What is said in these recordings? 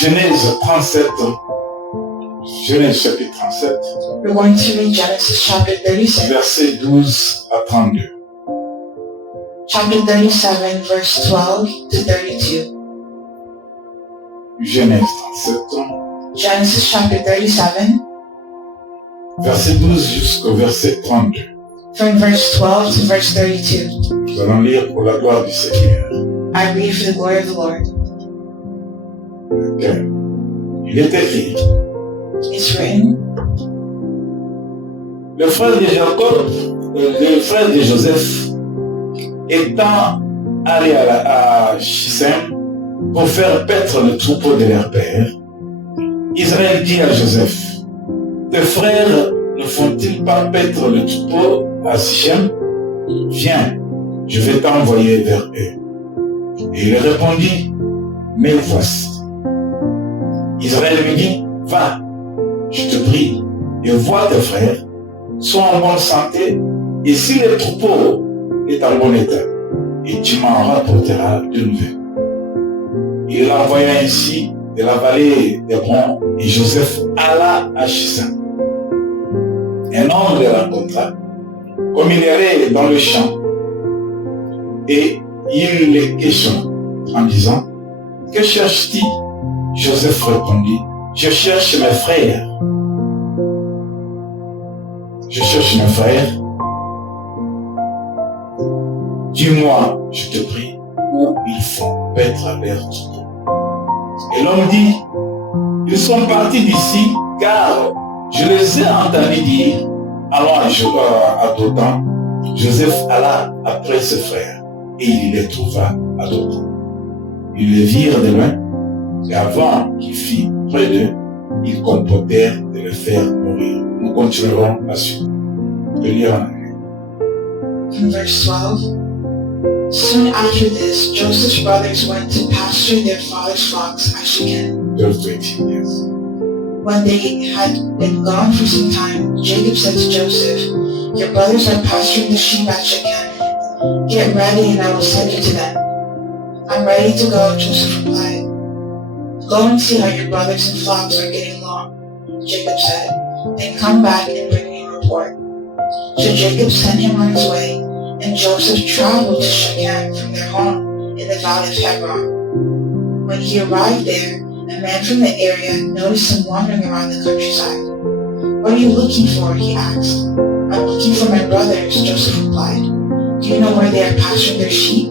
Genèse 37, Genèse chapitre 37, We're going to read Genesis chapter 37, versets 12 à 32. chapter 37, verse 12 to 32. Genèse 37, Genesis chapter 37, verset 12 jusqu'au verset 32. from verse 12 to verse 32. Nous allons lire pour la gloire du Seigneur. I read for the glory of the Lord. Okay. Il est écrit, It's written, le frère de Jacob, le frère de Joseph, étant allé à Shittim pour faire paître le troupeau de leur père, Israël dit à Joseph, tes frères ne font-ils pas paître le troupeau à Shittim? Viens, je vais t'envoyer vers eux. Et il répondit, mais voici. Israël lui dit, va, je te prie, et vois tes frères, sont en bonne santé, et si le troupeau est en bon état, et tu m'en rapporteras de nouvelles. Il l'envoya ainsi de la vallée d'Hébron, et Joseph alla à Shittim. Un homme le rencontra, comme il allait dans le champ, et il le questionna en disant, que cherches-tu? Joseph répondit, je cherche mes frères. Je cherche mes frères. Dis-moi, je te prie, où ils font paître leur troupeau. Et l'homme dit, ils sont partis d'ici, car je les ai entendus dire, allons à Dothan. Joseph alla après ses frères, et il les trouva à Dothan. Ils les virent de loin, et avant qu'il fît près d'eux, ils compotèrent de le faire mourir. Nous continuerons la suite. Je lis en anglais. from verse 12. Soon after this, Joseph's brothers went to pasture their father's flocks at Shechem. 12 to 18 years. When they had been gone for some time, Jacob said to Joseph, your brothers are pasturing the sheep at Shechem. Get ready and I will send you to them. I'm ready to go, Joseph replied. Go and see how your brothers and flocks are getting along, Jacob said. Then come back and bring me a report. So Jacob sent him on his way, and Joseph traveled to Shechem from their home in the valley of Hebron. When he arrived there, a man from the area noticed him wandering around the countryside. What are you looking for? He asked. I'm looking for my brothers, Joseph replied. Do you know where they are pasturing their sheep?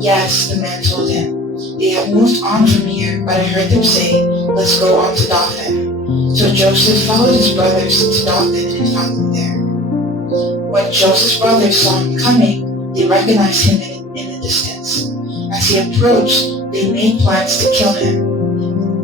Yes, the man told him. They have moved on from here, but I heard them say, let's go on to Dothan. So Joseph followed his brothers to Dothan and found them there. When Joseph's brothers saw him coming, they recognized him in the distance. As he approached, they made plans to kill him.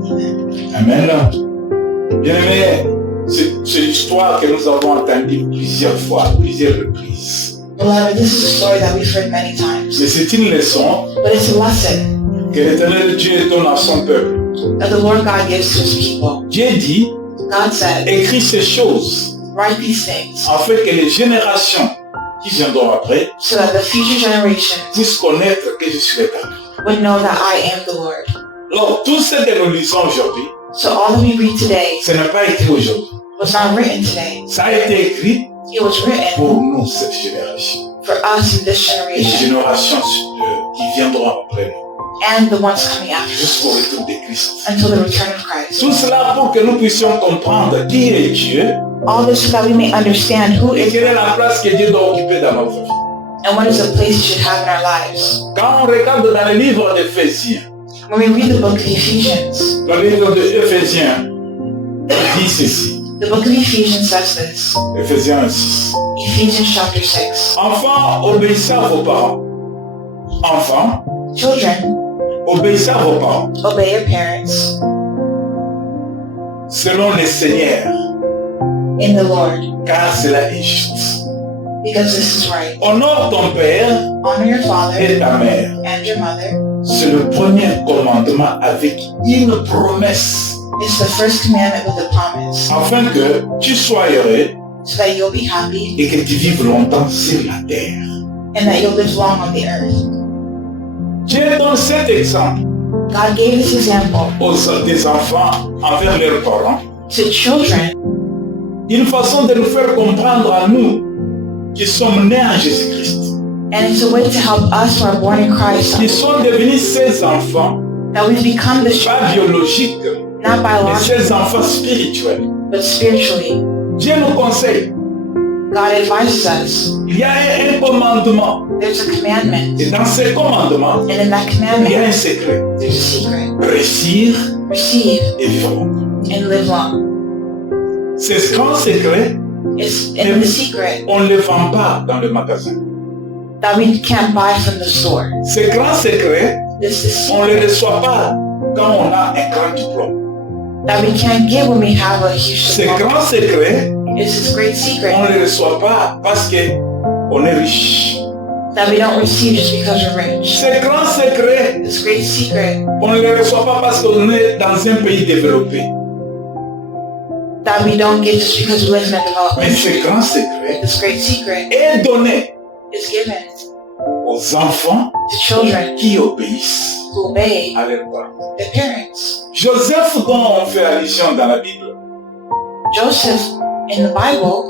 Amen. Amen. Bien-aimés, c'est l'histoire que nous avons entendue plusieurs fois, plusieurs reprises. Beloved, this is a story that we've heard many times. Mais c'est une leçon But it's a lesson que l'Éternel Dieu donne à son peuple. that the Lord God gives to his people. Dieu dit, God said, écris ces choses, write these things afin que les générations qui viendront après so that the future generations puissent connaître que je suis l'Éternel. would know that I am the Lord. Alors, tout ce que nous lisons aujourd'hui, So all that we read today ce n'est pas écrit aujourd'hui. was not written today. Ça a été écrit It was written pour nous, cette génération. for us in this Et les generation générations qui viendront après nous, and the ones coming after jusqu'au us retour de Christ. until the return of Christ. Tout cela pour que nous puissions comprendre qui est Dieu All this so that we may understand who et is quelle est la place que Dieu doit occuper dans notre vie. and what is the place He should have in our lives. Quand on regarde dans le livre d'Éphésiens, When we read the book of Ephesians, le livre d'Éphésiens dit ceci, the book of Ephesians says this. Éphésiens 6. Ephesians chapter 6. Enfants, obéissez à vos parents. Enfants, Children, obéissez à vos parents, obey your parents selon le Seigneur, in the Lord, car cela est juste. because this is right. Honore ton père Honor your father et ta mère. and your mother. C'est le premier commandement avec une promesse, It's the first commandment with a promise, afin que tu sois heureux so that you'll be happy et que tu vives longtemps sur la terre. and that you'll live long on the earth. Dieu donne cet exemple God gave this example des enfants envers leurs parents. to children Une façon de nous faire comprendre à nous qui sommes nés en Jésus-Christ, and it's a way to help us who are born in Christ qui sont devenus ses enfants, that we've become the pas children, biologiques, not mais biologically, ses enfants spirituels. but spiritually. Dieu nous conseille. God advises us. Il y a un commandement. There's a commandment, Et dans ce commandement, and in that il y a un commandment, secret. there's a secret. Réussir Receive et vivre longtemps. and live long. Ce grand secret, It's in the secret on ne le vend pas dans le magasin. that we can't buy from the store. Ce grand secret, This is on ne le reçoit pas quand on a un grand diplôme. that we can't get when we have a huge Ce diploma. grand secret, It's this great on secret ne le reçoit pas parce qu'on est riche. that we don't receive just because we're rich. Ce grand secret, This great secret on ne le reçoit pas parce qu'on est dans un pays développé. that we don't get just because we live in a Mais development. ce grand secret This great secret est donné is given aux enfants to children qui obéissent who obey à leurs parents. their parents. Joseph, dont on fait allusion dans la Bible, Joseph, in the Bible,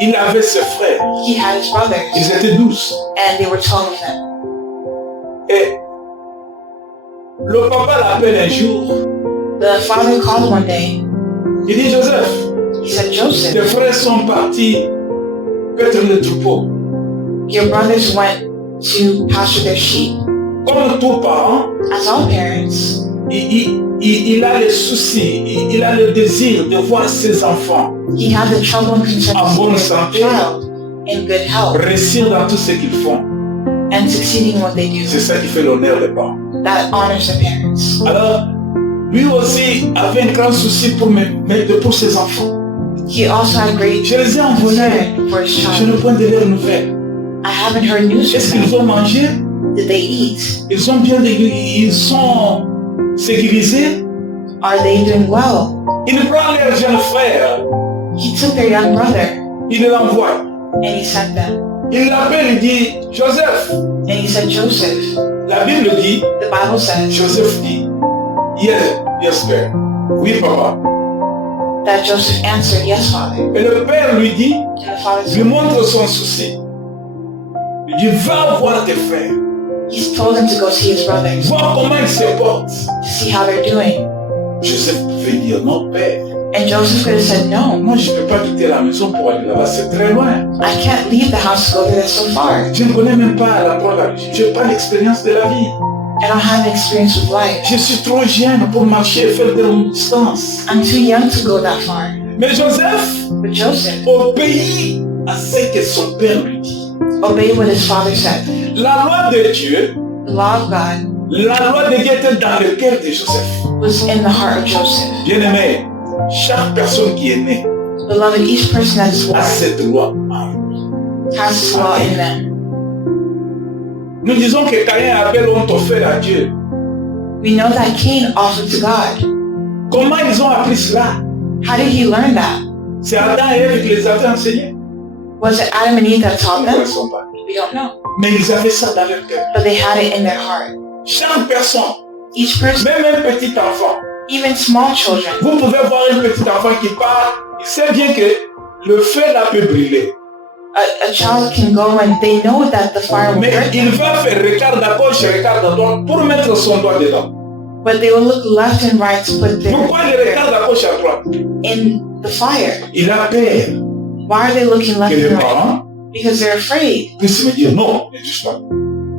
il avait ses frères. he had his brothers, Ils étaient 12. and they were 12 of them. Et le papa l'appelle un jour. The father called one day. Il dit, Joseph, He said, tes Joseph, frères sont partis paître le troupeau. your brothers went to pasture their sheep. Comme tout parent, As all parents, il a le souci, il a le désir de voir ses enfants he had the trouble and concern en to bonne see their santé, child in good health réussir dans tout ce qu'ils font. and succeeding in what they do. C'est ça qui fait l'honneur des parents. That honors the parents. Alors, lui aussi avait un grand souci pour ses enfants. He also had great Je les ai envoyés. concern for his Je ne child. point de leurs nouvelles. I haven't heard news Est-ce from qu'ils them. ont mangé? Did they eat? Ils sont sécurisés? Are they doing well? Il prend leur jeune frère, He took their young brother il l'envoie. and he sent them. Il l'appelle, il dit, Joseph. And he said, Joseph. La Bible dit, The Bible says Joseph dit, yes, père. Oui, papa. that Joseph answered, yes, Father. Et le père lui dit, And the father lui said, montre son souci. Il dit, va voir tes frères. he's told him to go see his brothers Voir comment ils se portent. to see how they're doing. Joseph pouvait dire, non, père. And Joseph could have said, no, Moi, je ne peux pas quitter la maison pour aller là-bas, c'est très loin. I can't leave the house to go there, that's so far. Je ne connais même pas l'endroit là. Je n'ai pas l'expérience de la vie. I don't have experience with life. Je suis trop jeune pour marcher et faire de longues distances. I'm too young to go that far. Mais Joseph But Joseph obéit à ce que son père lui dit. obeyed what his father said. La loi de Dieu, The law of God la loi de Dieu était dans le cœur de Joseph. was in the heart of Joseph. Bien-aimé, chaque personne qui est née Beloved, each person that is a born cette loi en lui. has this law in them. Nous disons que Caïn et Abel ont offert à Dieu. We know that Cain offered to God. Comment ils ont appris cela? How did he learn that? C'est Adam et Ève qui les avaient enseignés. Was it Adam and Eve that Nous taught ne them? connaissons pas. We don't know. Mais ils avaient ça dans leur cœur. But they had it in their heart. Chaque personne, Each person, même un petit enfant, even small children, vous pouvez voir un petit enfant qui part, il sait bien que le feu là peut brûler. a child can go and they know that the fire will Mais burn il them. va faire regarde à gauche, regarde à droite pour mettre son doigt dedans. But they will look left and right to put Pourquoi il regarde à gauche à droite? in the fire. Il a peur Why are they looking left que les and right? parents Because they're afraid puissent me dire non, ne touche pas.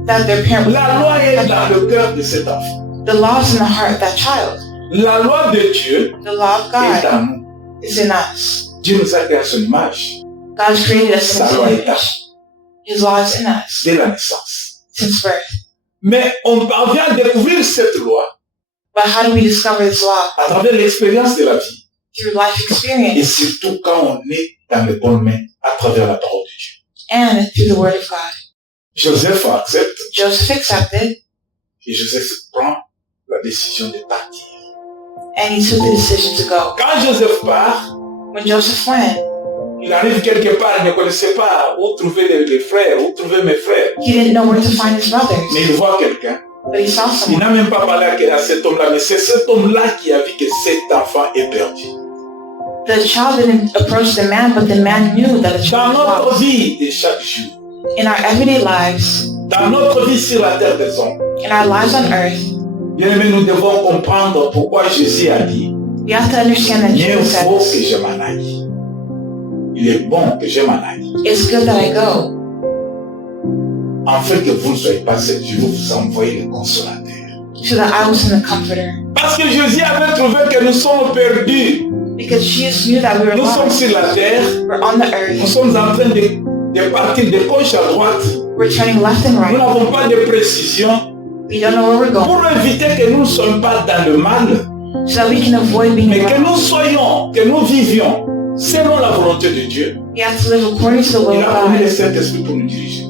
that their parent will La loi est dans le cœur de cet enfant. The law is in the heart of that child. La loi de Dieu The law of est God en nous. is in us. Dieu nous a créé à son image God's created us in Sa loi His est en image. His law is in us dès la naissance. since birth. Mais on parvient à découvrir cette loi But how do we discover this law? à travers l'expérience de la vie. Through life Et experience surtout quand on est dans les bonnes mains à travers la parole de Dieu. and through the word of God. Joseph accepte Joseph accepted et Joseph prend la décision de partir. and he took the decision to go. Quand Joseph part, When Joseph went, il arrive quelque part, il ne connaissait pas où trouver les frères, où trouver mes frères. he didn't know where to find his brothers. Mais il voit quelqu'un But he saw Il someone. n'a même pas parlé à cet homme-là, mais c'est cet homme-là qui a vu que cet enfant est perdu. The child didn't approach the man, but the man knew that the Dans child was notre lost. vie de chaque jour, In our everyday lives, dans notre vie sur la terre des hommes, in our lives on earth, bien aimé, nous devons comprendre pourquoi Jésus a dit we have to understand that mieux Jesus vaut que says, je m'en aille. Il est bon que je m'en aille. it's good that I go, Afin que vous ne soyez pas seul, je vais vous envoyer le consolateur. so that I will send the comforter. Parce que Jésus avait trouvé que nous sommes perdus. Because Jesus knew that we were Nous sommes lost. sur la terre, We're on the nous earth. sommes en train de partir de gauche à droite. We're turning left and Nous right. n'avons pas de précision We don't know where we're going. pour éviter que nous ne soyons pas dans le mal, So that we can avoid being mais que wrong. nous soyons, que nous vivions selon la volonté de Dieu. We have to live according to the will Il of a promis le God. Saint-Esprit pour nous diriger.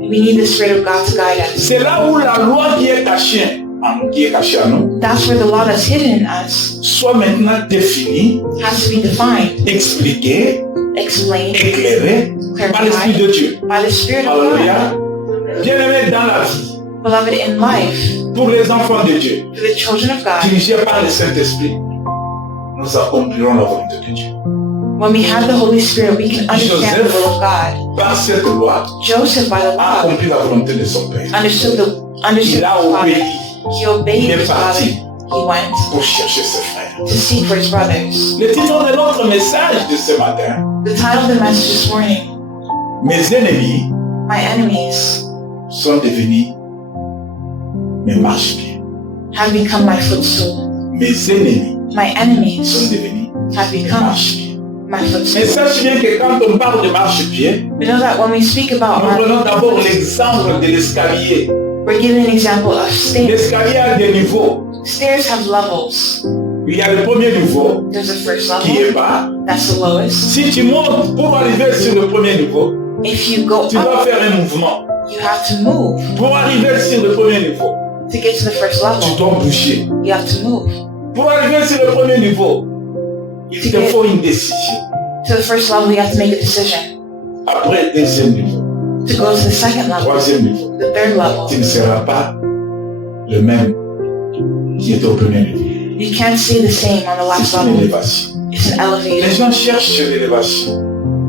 We need the Spirit of God to guide us. C'est là où la loi qui est cachée à nous, That's where the law that's hidden in us soit maintenant définie, has to be defined, expliquée, explained, éclairée par l'Esprit clarified de Dieu. by the Spirit of Alléluia. God. Bien-aimés dans la vie, Beloved, in life, pour les enfants de Dieu, for the children of God, dirigés par le Saint-Esprit, nous accomplirons la volonté de Dieu. when we have the Holy Spirit, we can understand the will of God. Par cette loi, Joseph, by the a law, accompli la volonté de son Père. understood the Il a Father. obéi He obeyed Il est his father. parti. He went pour chercher ses frères. to seek for his brothers. Le titre de notre message de ce matin, The title of the message this morning, mes ennemis My Enemies sont devenus mes marchepieds. Have become my footstool. Mes ennemis My sont enemies devenus have mes become marchepieds. my Mais footstool. sache bien que quand on parle de marchepieds, We know that when we speak about nous prenons d'abord our, l'exemple de l'escalier. we're giving an example of stairs. L'escalier a des niveaux. Stairs have levels. Il y a le premier niveau There's the first qui level, est bas. that's the lowest. Si tu montes pour arriver sur le premier niveau, If you go tu dois up, faire un mouvement. you have to move. Pour arriver sur le premier niveau, To get to the first tu level, dois bouger. you have to move. Pour arriver sur le premier niveau, il te faut une décision. To the first level, you have to make a decision. Après, deuxième niveau, To go to the second level, troisième niveau, the third level, tu ne seras pas le même qui est au premier niveau. you can't stay the same on the last C'est une level. élévation. It's an Les elevator. gens cherchent l'élévation.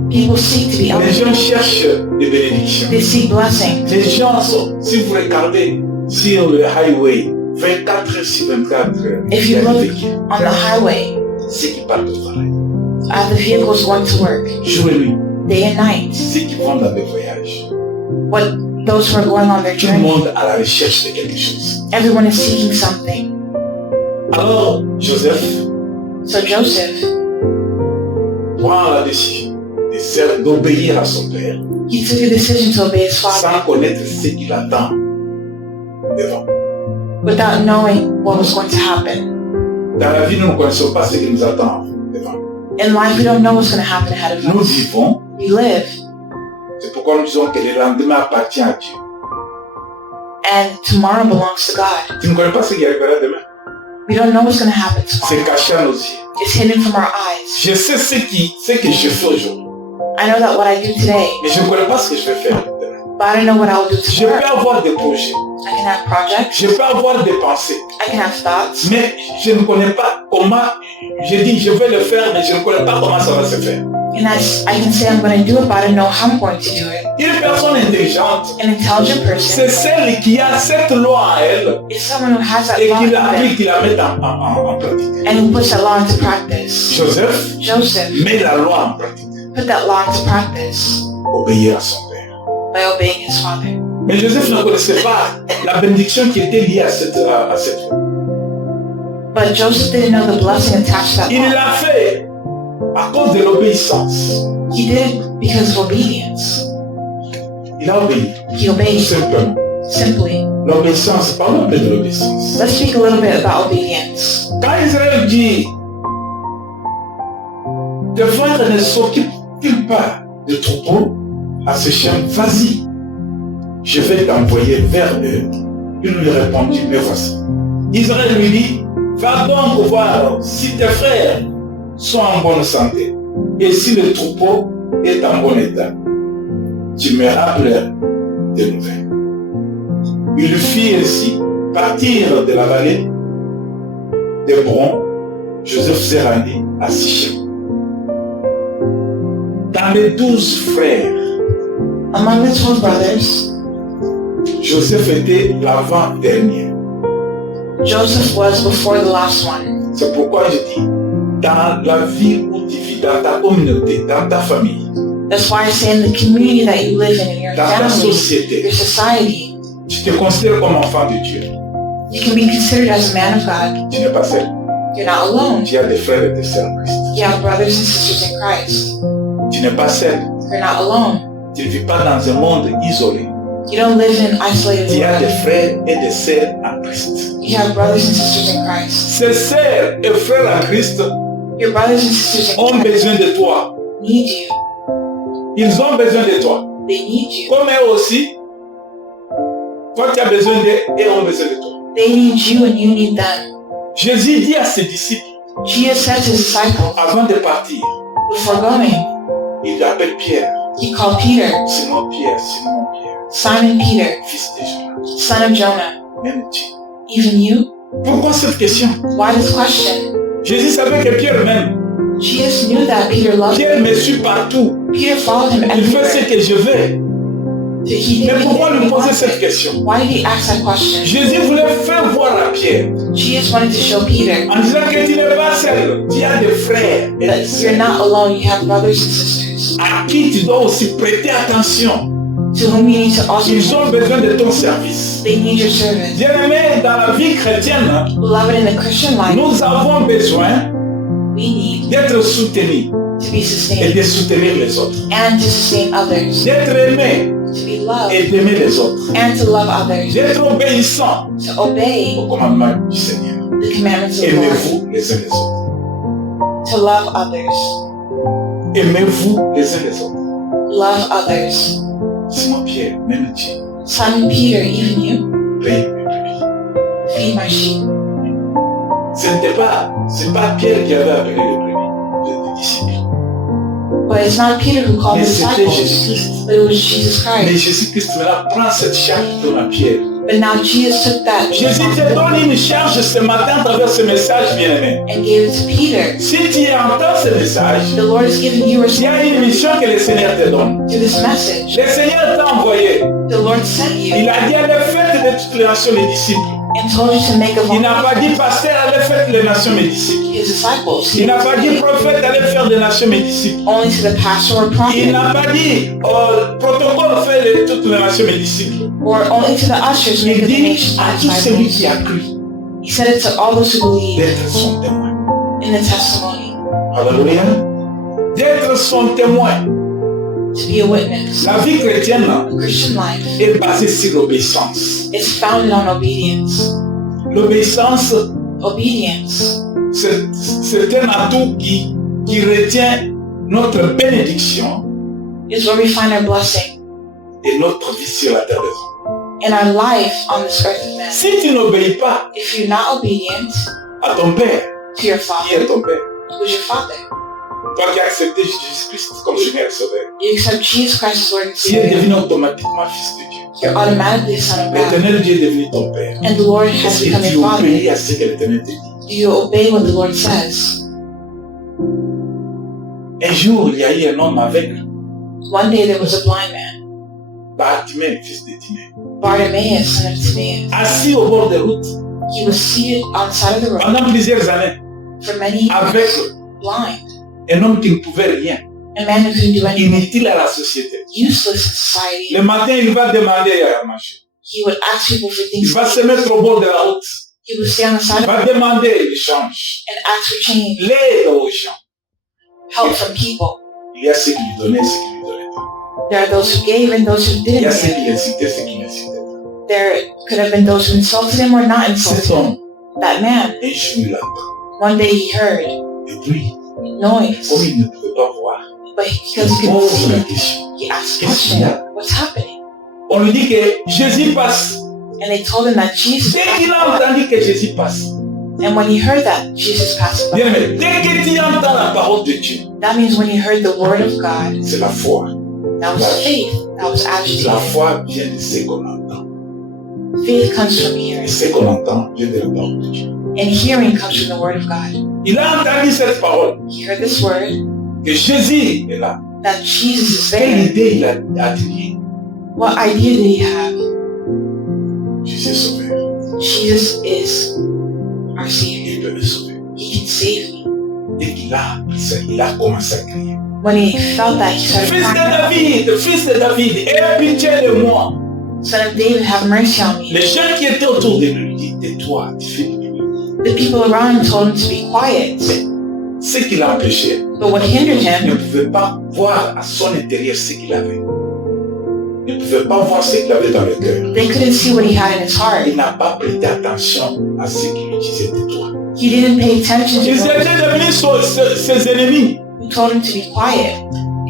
People seek to be Les elevated. gens cherchent des bénédictions. They seek blessings. Les gens sont, si vous regardez sur le highway, 24 heures sur 24 heures, If il y you a look des véhicules. on the highway, Ceux qui partent au travail, the vehicles going to work, jour et nuit, day and night. ceux qui vont dans des voyages. Those who are going on their Tout le journey, monde à la recherche de quelque chose. everyone is seeking something. Alors, Joseph So Joseph, prend la décision d'obéir à son père he took a decision to obey his father sans connaître ce qu'il attend devant. without knowing what was going to happen. Dans la vie, nous ne connaissons pas ce qui nous attend devant. In life, we don't know what's going to happen ahead of Nous us. vivons, We live, c'est pourquoi nous disons que le lendemain appartient à Dieu. and tomorrow belongs to God. Tu ne connais pas ce qui arrivera demain. We don't know what's going to happen tomorrow. C'est caché à nos yeux. It's hidden from our eyes. Je sais ce que je fais aujourd'hui, I know that what I do today, mais je ne connais pas ce que je vais faire demain. but I don't know what I will do Je tomorrow. peux avoir des projets, I can have projects, je peux avoir des pensées, I can have thoughts, mais je ne connais pas comment. Je dis je vais le faire, mais je ne connais pas comment ça va se faire. and I can say I'm going to do it, but I don't know how I'm going to do it. Une personne intelligente, An intelligent person c'est celle qui a cette loi à elle is someone who has that et law qui in l'applique, them qui la met en pratique. and who puts that law into practice. Joseph Joseph met la loi en pratique, put that law into practice obéir à son père. by obeying his father. Mais Joseph ne connaissait pas la bénédiction qui était liée à cette loi. But Joseph didn't know the blessing attached to that Il law. l'a fait à cause de l'obéissance. He did it because of obedience. Il a obéi, He tout obeyed simplement. simply. L'obéissance, parlons un peu de l'obéissance. Let's speak a little bit about obedience. Quand Israël dit, tes frères ne s'occupent-ils pas de troupeaux à ce chien, vas-y, je vais t'envoyer vers eux. Il lui répondit, me voici. Israël lui dit, va donc voir si tes frères sont en bonne santé et si le troupeau est en bon état. Tu me rappelles de nouvelles. Il fit ainsi partir de la vallée d'Hébron, Joseph s'est rendu à Sichem. Dans les 12 frères, among the 12 brothers, Joseph était l'avant-dernier. Joseph was before the last one. C'est pourquoi je dis, dans la vie où tu vis, dans ta communauté, dans ta famille, That's why I say in the community that you live in your dans ta family, société, your society, tu te considères comme enfant de Dieu. you can be considered as a man of God. Tu n'es pas seul. You're not alone. Tu as des frères et des sœurs en Christ. You have brothers and sisters in Christ. Tu n'es pas seul. You're not alone. Tu ne vis pas dans un monde isolé. You don't live in an isolated Tu as des world. frères et des sœurs en Christ. You have brothers and sisters in Christ. Ces sœurs et frères en Christ Your brothers and sisters in ont Christ besoin de toi. need you. Ils ont besoin de toi. They need you. Comme eux aussi, toi tu as besoin d'eux et ont besoin de toi. They need you and you need them. Jésus dit à ses disciples, Jesus said to his disciples, avant de partir, before going, il appelle Pierre. he called Peter, Simon Pierre, Simon Pierre, Simon Peter, fils de Jonas. son of Jonah, Même tu. even you? Pourquoi cette question? Why this question? Jésus savait que Pierre m'aime. Jesus knew that Peter loved Pierre him. me suit partout. Peter followed him Il fait ce everywhere. que je veux. He Mais did pourquoi lui what he poser cette wanted. question? Why did he ask that question? Jésus voulait faire voir à Pierre, Jesus wanted to show Peter en disant que tu n'es pas seul. Tu as des frères et des that you're sœurs not alone. You have brothers and sisters à qui tu dois aussi prêter attention. to whom you need to also. Ils ont besoin de ton service. They need your service. Bien-aimé, dans la vie chrétienne, Beloved, in the Christian life, nous avons besoin we need d'être soutenus to be et sustained de soutenir les autres. and to sustain others, D'être aimés to be loved et d'aimer les autres. and to love others, D'être obéissants to obey au commandement du Seigneur. the commandments of the Lord, Aimez-vous les uns les autres. to love others, Aimez-vous les uns les autres. love others. Simon Pierre, même Dieu, Simon Peter, even you, paye mes brebis. feed my sheep. C'est pas Pierre qui avait appelé les brebis, les disciples. But it's not Peter who called Mais the c'était disciples, Jésus-Christ. but it was Jesus Mais Christ. Jésus-Christ maintenant prend cette charge qui donne à Pierre. But now Jesus took that Jésus te donne une charge ce matin à travers ce message, bien-aimé. and gave it to Peter. Si tu entends ce message, The Lord has given you il y a une mission que le Seigneur te donne. through this message. Le Seigneur t'a envoyé. The Lord sent Il you a dit à les fêtes de toutes les nations mes disciples. and told you to make of Il n'a all pas dit pasteur, allez faire les nations mes disciples. his disciples. Il n'a pas dit prophète, allez faire des nations mes disciples. Only to the pastor or Il prophet, n'a pas dit protocole, fait toutes les nations mes disciples. or only to the ushers make Il of the dit nations à my tout celui disciples. qui a cru He said it to all those who believe d'être son témoin. in the testimony, Alléluia. D'être son témoin. to be a witness. La vie chrétienne The Christian life est basée sur l'obéissance. is founded on obedience. L'obéissance, Obedience c'est un atout qui retient notre bénédiction is where we find our blessing et notre vie sur la terre. in our life on this earth of man. Si tu n'obéis pas If you're not obedient à ton Père, to your qui father, est ton Père, who's your father? toi qui as accepté Jésus-Christ comme Seigneur et Sauveur, You accept Jesus Christ as Lord and tu es Savior, devenu automatiquement fils de Dieu. you're automatically a son of God. L'éternel Dieu est devenu ton Père. And the Lord has Est-ce become que tu your father. obéis à ce que l'éternel te dit? Do you obey what the Lord says? Un jour, il y a eu un homme aveugle, One day there was a blind man, Bartimée, fils de Timée, Bartimaeus, son of Timaeus. assis au bord de route He was seated on the side of the road pendant plusieurs années, for many years, aveugle, blind, un homme qui ne pouvait rien, a man who couldn't do anything, inutile à la société. useless in society. Le matin, il va demander à manger. He would ask people for Il things. va se mettre au bord de la route. He would stay on the side Il of va demander l'échange, and ask for change, l'aide aux gens. help from people. Il y a ceux qui lui donnaient, ceux qui lui donnaient pas. There are those who gave and those who Il didn't y a ceux give. qui l'incitaient, ceux qui l'incitaient pas. There could have been those who insulted him or not insulted Cet him. homme, That man, un jour, il entend one day he heard des bruits. noise, Comme il ne pouvait pas voir, but because he il couldn't pose la see, question. he asked a Qu'est-ce qu'il y question, a? what's happening? On lui dit que Jésus passe. And they told him that Jesus Dès passed qu'il a by. entendu que Jésus passe, And when he heard that Jesus passed by, bien aimé, dès que tu entends la parole de Dieu, that means when he heard the word of God, c'est la foi. that was faith, that was La agitated. foi vient de ce qu'on entend. Faith comes from Et hearing, ce qu'on entend vient de la parole de Dieu. and hearing comes from the word of God. Il a entendu cette parole, He heard this word, que Jésus est là. that Jesus is Quelle there. idée il a attiré? What idea did he have? Jésus est sauveur. Jesus is our Savior. Il peut me sauver. He can save me. Dès qu'il a appris ça, il a commencé à crier. When he felt that, he started Fils de crying out, David, fils de David, aie pitié de moi. Son of David, have mercy on me. Les gens qui étaient autour de lui disaient, tais-toi, tu fais du bruit. The people around him told him to be quiet. Ce qui l'a empêché, But what hindered il ne him, pouvait pas voir à son intérieur ce qu'il avait. Il ne pouvait pas voir ce qu'il avait dans le cœur. they couldn't see what he had in his heart. Il n'a pas prêté attention à ce qu'il lui disait, tais-toi. He didn't pay attention to Ils what étaient devenus ses ennemis. who told him to be quiet.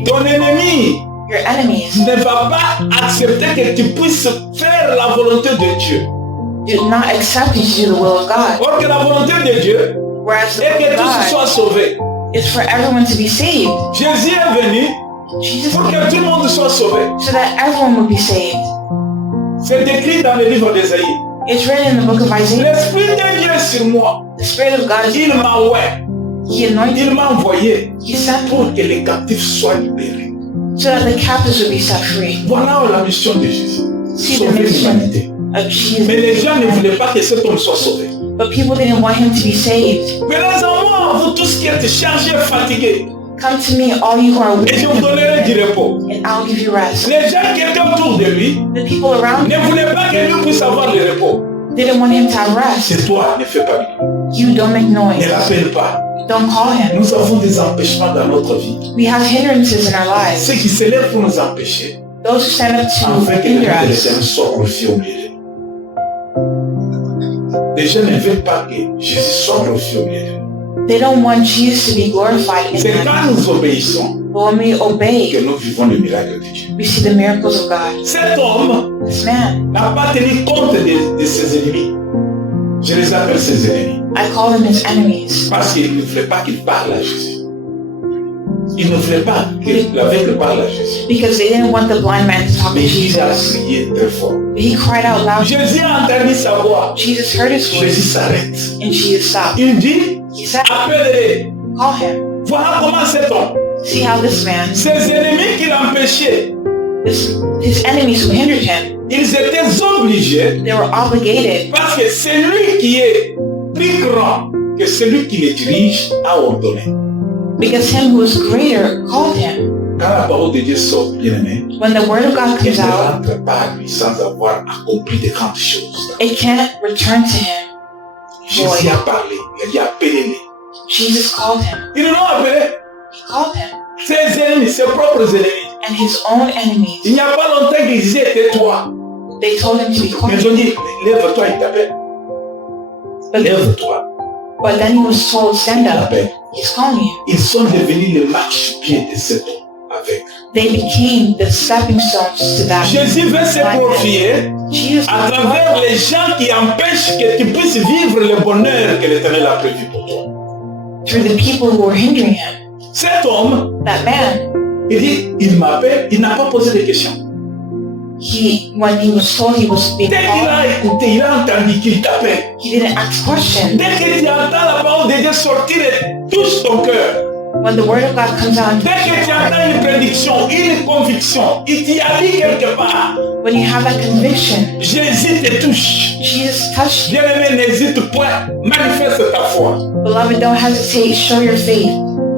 Ton ennemi Your enemies ne va pas accepter que tu puisses faire la volonté de Dieu. do not accept you to do the will of God. Or que la volonté de Dieu Whereas the est will que of tous God soient sauvés. is for everyone to be saved. Jésus est venu Jesus pour que came tout le monde soit sauvé. so that everyone would be saved. C'est écrit dans le livre d'Ésaïe. It's written in the book of Isaiah. L'Esprit de Dieu est sur moi. The Spirit of God is Il m'a oint. He anointed Il m'a envoyé He sent pour que les captifs soient libérés. so that the captives would be set free. Voilà la mission de Jésus. See the Sauver mission l'humanité. of Jesus. Mais les gens ne voulaient pas que cet homme soit sauvé. But people didn't want him to be saved. Venez en moi, vous tous qui êtes chargés et fatigués, Come to me, all you who are et je vous weak, donnerai du repos. and I'll give you rest. Les gens qui étaient autour de lui The people around ne him voulaient pas que lui puisse avoir le repos. didn't want him to have rest. C'est toi, ne fais pas du bruit. You don't make Ne noise. l'appelle pas. Don't call him. Nous avons des empêchements dans notre vie. We have hindrances in our lives. Ceux qui se lèvent pour nous empêcher, Those who stand up afin to que le nom hinder de us. l'Éternel soit glorifié au milieu de nous. Les gens ne veulent pas que Jésus soit glorifié au milieu de nous. They don't want Jesus to be glorified in C'est them. quand nous obéissons But when we que obey, nous vivons le miracle de Dieu. we see the miracles of God. Cet homme This man, n'a pas tenu compte de ses ennemis. Je les appelle ses ennemis. I call them his enemies. Parce qu'il ne voulait pas qu'il parle à Jésus. Il ne voulait pas que l'aveugle parle à Jésus. Because they didn't want the blind man to talk to Mais il a Jesus. crié très fort. He cried out loud. Jésus a entendu sa voix. Jesus heard his Jésus voice, s'arrête. and Jesus stopped. Il dit, He said, appelez-les. call him. Voilà comment cet homme, See how this man, ses ennemis qui l'empêchaient, his enemies who hindered him, ils étaient obligés, they were obligated parce que celui qui est plus grand que celui qui les dirige a ordonné. because him who was greater called him. Quand la parole de Dieu sort, bien aimé, When the word of God il comes ne out, rentre pas à lui sans avoir accompli de grandes choses. it can't return to him. Jésus a parlé, il a dit appelez-les. Jesus called him. Ils l'ont appelé, He called him. ses ennemis, ses propres ennemis. And his own enemies, Il n'y a pas longtemps qu'ils disaient tais-toi. they told him to be Mais quiet. ils ont dit lève-toi, il t'appelle. Lève-toi, But then he was told, il stand up. t'appelle. He's calling you. Ils sont devenus le marchepied de cet homme avec. They became the stepping stones to that. Jésus veut se profiter Jesus à travers les gens qui empêchent que tu puisses vivre le bonheur que l'Éternel a prévu pour toi. through the people who were hindering him. Cet homme, That man, il dit, il m'appelle, il n'a pas posé de questions. when he was told he was being Dès qu'il called, a écouté, il a entendu qu'il t'appelle. he didn't ask questions. Dès que tu entends la parole de Dieu sortir et touche ton cœur, When the word of God comes out, dès que tu entends une prédiction, une conviction, il t'y a dit quelque part, when you have that conviction, Jésus te touche. Jesus touched you. Bien-aimé, n'hésite point, manifeste ta foi. Beloved, don't hesitate. Show your faith.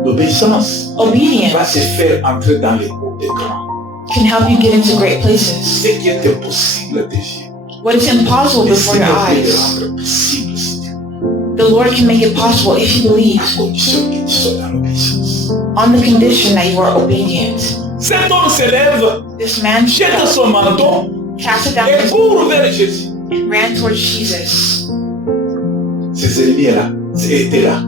L'obéissance va Obedience se faire entrer dans les hauts des grands. can help you get into great places. Ce qui est impossible à tes yeux, What is impossible le before your Seigneur peut le eyes, rendre possible si tu veux, the Lord can make it possible if you believe, à condition que tu sois dans l'obéissance. on the condition that you are obedient. Cet homme se lève, This man jette stood up, son manteau cast it down, et court vers Jésus. and ran towards Jesus. Ses ennemis étaient là.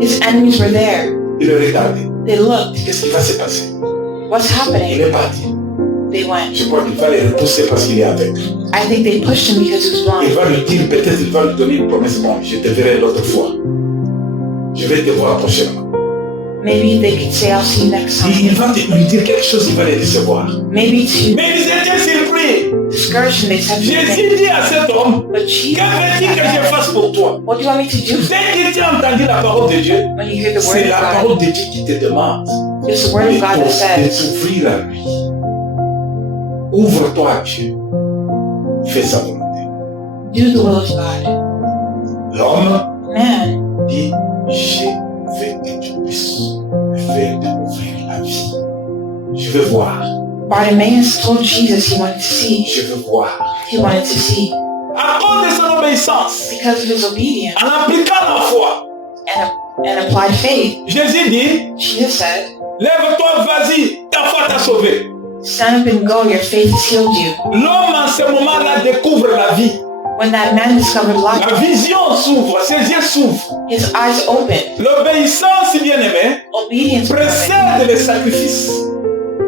His enemies were there. Il le regardait. They looked. Qu'est-ce qui va se passer? What's Il happening? est parti. They went. Je crois qu'il va les repousser parce qu'il est avec. I think they pushed him because he was Il blind. va lui dire, peut-être il va lui donner une promesse. Bon, je te verrai l'autre fois. Je vais te voir prochainement. Maybe they could say, I'll see you next Il time. va lui dire quelque chose, il va les recevoir. Maybe to Mais ils étaient surpris. discouraged and they said to him, Jésus dit à cet homme, but Jesus que veux-tu que je fasse pour toi? what do you want me to do? Dès que tu as entendu la parole de Dieu, When you hear the word c'est of la God, parole de Dieu qui te demande it's the word of God that de says, t'ouvrir à lui. Ouvre-toi à Dieu. Fais sa volonté. do the will of God. L'homme Man dit, je veux que tu puisses me faire découvrir la vie. Je veux voir. Bartimaeus told Jesus he wanted to see. Je veux voir. He wanted to see. À cause de son obéissance, Because of his obedience en appliquant la foi, and applied faith, Jésus dit, Jesus said, lève-toi, vas-y, ta foi t'a sauvé. stand up and go, your faith has healed you. L'homme en ce moment-là découvre la vie. When that man discovered life, La vision s'ouvre, ses yeux s'ouvrent. his eyes opened. L'obéissance, bien-aimé, Obedience précède les sacrifices.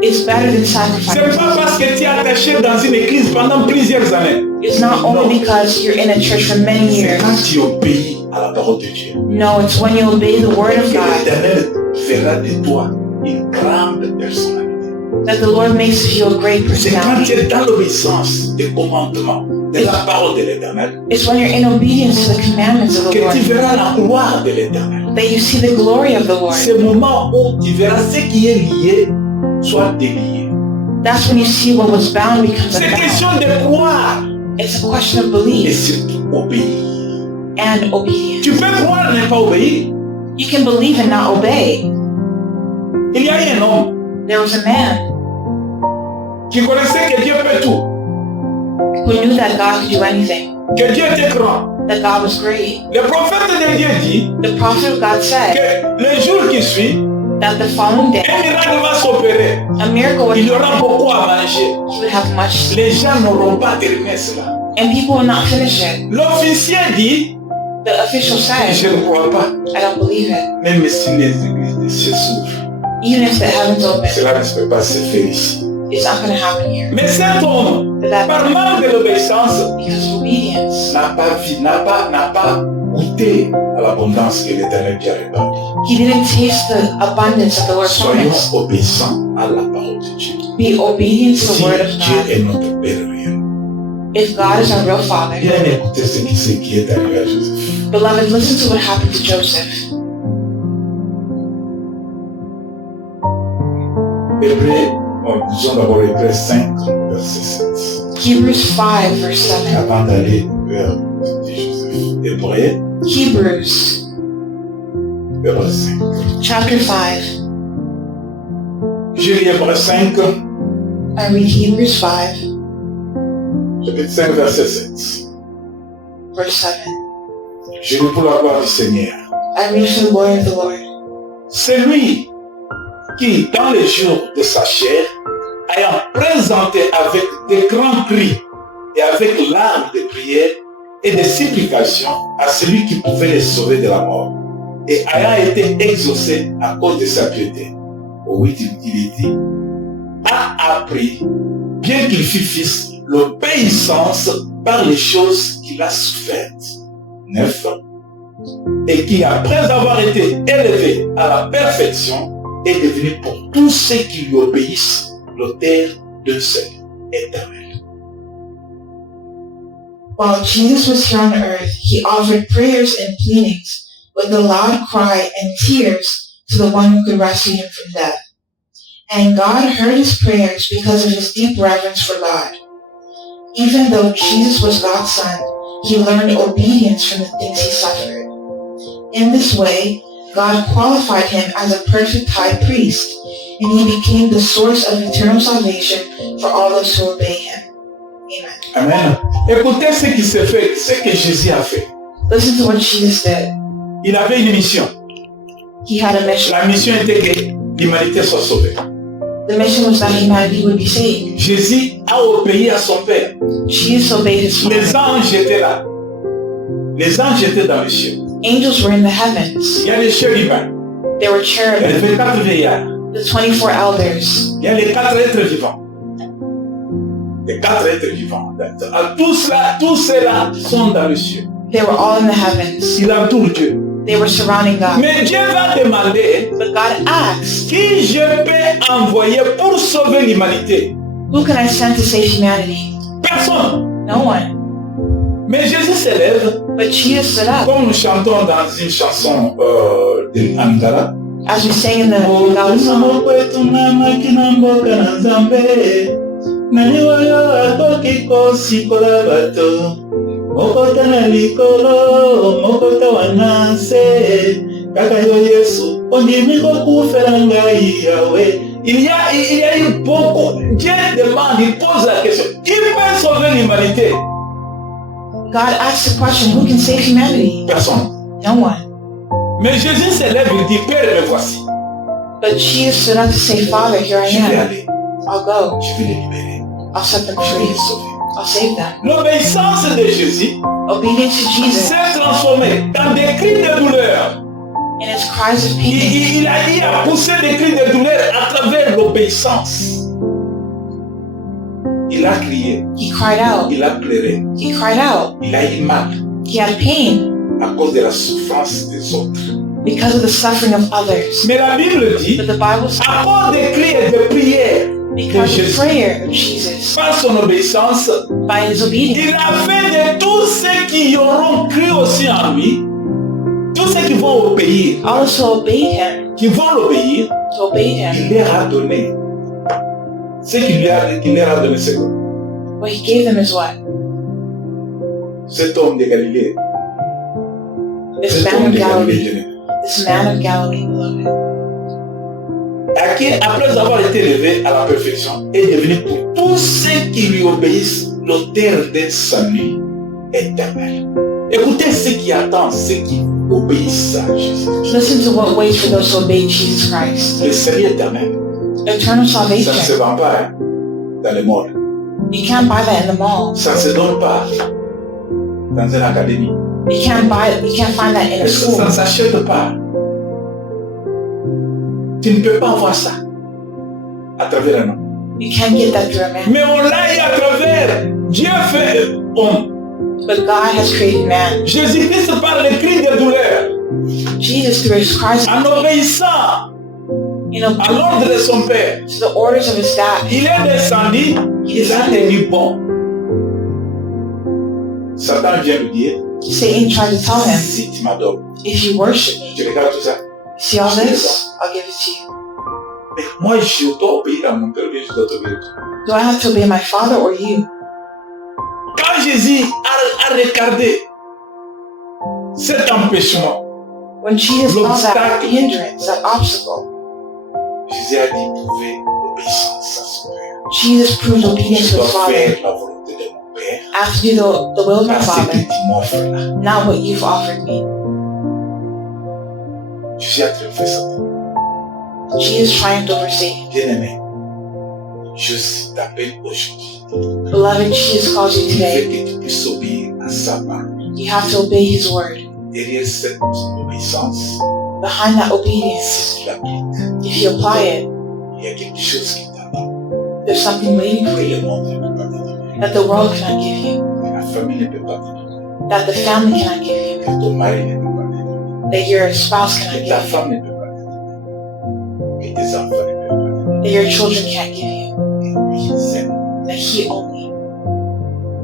is better than Ce sacrifice. n'est pas parce que tu es attaché dans une église pendant plusieurs années. It's not only because you're in a church for many C'est years. quand tu obéis à la parole de Dieu No, it's when you obey the word of que God l'Éternel fera de toi une grande personnalité. that the Lord makes of you a great C'est quand tu personality. es dans l'obéissance des commandements de la parole de l'Éternel It's when you're in obedience to the commandments of the que Lord tu verras la gloire de l'Éternel. that you see the glory of the Lord. C'est le moment où tu verras ce qui est lié soit délié. That's when you see what was bound becomes C'est unbound. question de croire It's a question of et belief surtout obéir. and obedience. Tu peux croire et ne pas obéir. You can believe and not obey. Il y a eu un homme There was a man qui connaissait que Dieu peut tout, who knew that God could do anything, que Dieu était grand. that God was great. Le prophète de Dieu dit The prophet of God said que le jour qui suit, that the following day, un miracle va s'opérer. a miracle would Il y aura happen. beaucoup à manger. He would have much, Les gens n'auront pas terminé cela. and people will not finish it. L'officier dit, The official said, je ne crois pas, I don't believe it. même si les églises des cieux s'ouvrent, Even if the heavens open, cela ne peut pas se faire ici. it's not going to happen here. Mais cet homme, But that par manque de l'obéissance, because of obedience, n'a pas goûté à l'abondance que l'Éternel Dieu a répandue. he didn't taste the abundance of the Lord Soyons promised. obéissants à la parole de Dieu. Be obedient to the Si word of Dieu God. est notre Père réel, If God is our real Father, bien écoutez ce qui est arrivé à Joseph. beloved, listen to what happened to Joseph. Disons d'abord Hébreux 5, verset 7. Hebrews 5, verse 7. Avant d'aller vers Joseph. Hébreux, Hebrews Hébreux 5. chapter 5. Je lis Hébreux 5, I read Hebrews 5, chapitre 5, verset 7. verse 7. Je lis pour la gloire du Seigneur. I read for the glory of the Lord. C'est lui qui, dans les jours de sa chair, ayant présenté avec de grands cris et avec larmes de prière et de supplications à celui qui pouvait les sauver de la mort, et ayant été exaucé à cause de sa piété. Au 8, il est dit, a appris, bien qu'il fût fils, l'obéissance par les choses qu'il a souffertes. 9. Et qui, après avoir été élevé à la perfection, est devenu pour tous ceux qui lui obéissent l'auteur d'un seul éternel. While Jesus was here on earth, he offered prayers and pleadings with a loud cry and tears to the one who could rescue him from death. And God heard his prayers because of his deep reverence for God. Even though Jesus was God's son, he learned obedience from the things he suffered. In this way, God qualified him as a perfect high priest, and he became the source of eternal salvation for all those who obey him. Amen. Amen. Écoutez ce qui s'est fait, ce que Jésus a fait. Listen to what Jesus did. Il avait une mission. He had a mission. La mission était que l'humanité soit sauvée. The mission was that humanity would be saved. Jésus a obéi à son Père. Jesus obeyed his Les Father. anges étaient là. Les anges étaient dans les cieux. Angels were in the heavens. Il y a les chérubins. There were Il y a cherubim, les 24 vieillards. the 24 elders. Il y a les 4 êtres vivants. Les 4 êtres vivants. Tous ceux-là sont dans les cieux. They were all in the heavens. Ils entourent Dieu. They were surrounding God. Mais Dieu va demander But God asked, qui je peux envoyer pour sauver l'humanité. who can I send to save humanity? Personne. No one. Mais Jésus s'élève, But Jesus stood up. comme nous chantons dans une chanson de Angala. As we sang in the Gala song. Il y a eu beaucoup. Dieu demande, il pose la question. Qui peut sauver l'humanité? God asked the question, who can save humanity? Personne. No one. Mais Jésus s'élève, il dit, Père, me voici. But Jesus stood up to say, Father, here I Je vais am. aller. I'll go. Je vais les libérer. I'll set them Je vais les free. sauver. I'll save them. L'obéissance de Jésus Obedience to Jesus s'est transformée dans des cris de douleur. and his cries of pain. Il a poussé des cris de douleur à travers l'obéissance. Il a crié, He cried out. il a pleuré, He cried out. il a eu mal He had pain à cause de la souffrance des autres. because of the suffering of others. Mais la Bible dit, But the Bible says, à cause des cris et des prières, because de of Jésus, prayer of Jesus, par son obéissance, by his obedience, il a fait de tous ceux qui auront cru aussi en lui, tous ceux qui vont obéir, all those who obeyed him, qui vont l'obéir, to obey him, il leur a donné. Ce qu'il leur a donné, c'est quoi? what he gave them is what? Cet homme de Galilée. This Cet man homme of de Galilée, Galilee, je this man of Galilee, beloved, à qui, après avoir été élevé à la perfection, est devenu pour tous ceux qui lui obéissent l'auteur d'un salut éternel. Écoutez ce qui attend ceux qui obéissent à Jésus. listen to what waits for those who obey Jesus Christ. Le salut éternel, Eternal ça ne se salvation. vend pas hein, dans le monde. You can't buy that in the mall. Ça ne se donne pas dans une académie. You can't find that in a Ça school. ne s'achète pas. Tu ne peux pas voir ça à travers un homme. You can't get that through a man. Mais on l'a eu à travers. Dieu fait homme. But God has created man. Jésus-Christ par le cri de douleur, Jesus through his cries, en obéissant à l'ordre de son Père. to the orders of his dad. Il est descendu, il a tenu bon. Satan vient lui dire, Satan tried to tell him, si tu m'adores, if you worship me, tu regardes tout ça. see all this, I'll give it to you. Mais moi, je dois obéir à mon Père, ou bien je dois t'obéir. Do I have to obey my father or you? Quand Jésus a regardé cet empêchement, When Jesus saw that l'obstacle, hindrance, that obstacle, Jésus a dit, prouvez l'obéissance à son Père. Jesus proved obedience Je to dois his father. faire la volonté de mon Père, I have to do the will of my pas ce que father, tu m'offres là. not what you've offered me. Jésus a triomphé Satan. Jesus triumphed over Satan. Bien-aimé, je t'appelle aujourd'hui. Beloved, Jesus calls you Il veut today. que tu puisses obéir à sa parole. You have to obey his word. Derrière cette obéissance, Behind that obedience, si tu l'appliques, if you apply it, il y a quelque chose qui t'attend. there's something waiting for Que you le monde ne peut pas te donner. that the world cannot give you, Que la famille ne peut pas te donner. that the family cannot give you, Que ton mari ne peut pas te donner. that your spouse cannot Que ta give you, femme ne peut pas te donner. Que tes enfants ne peuvent pas te donner. that your children can't give you, Et lui, c'est. that he only.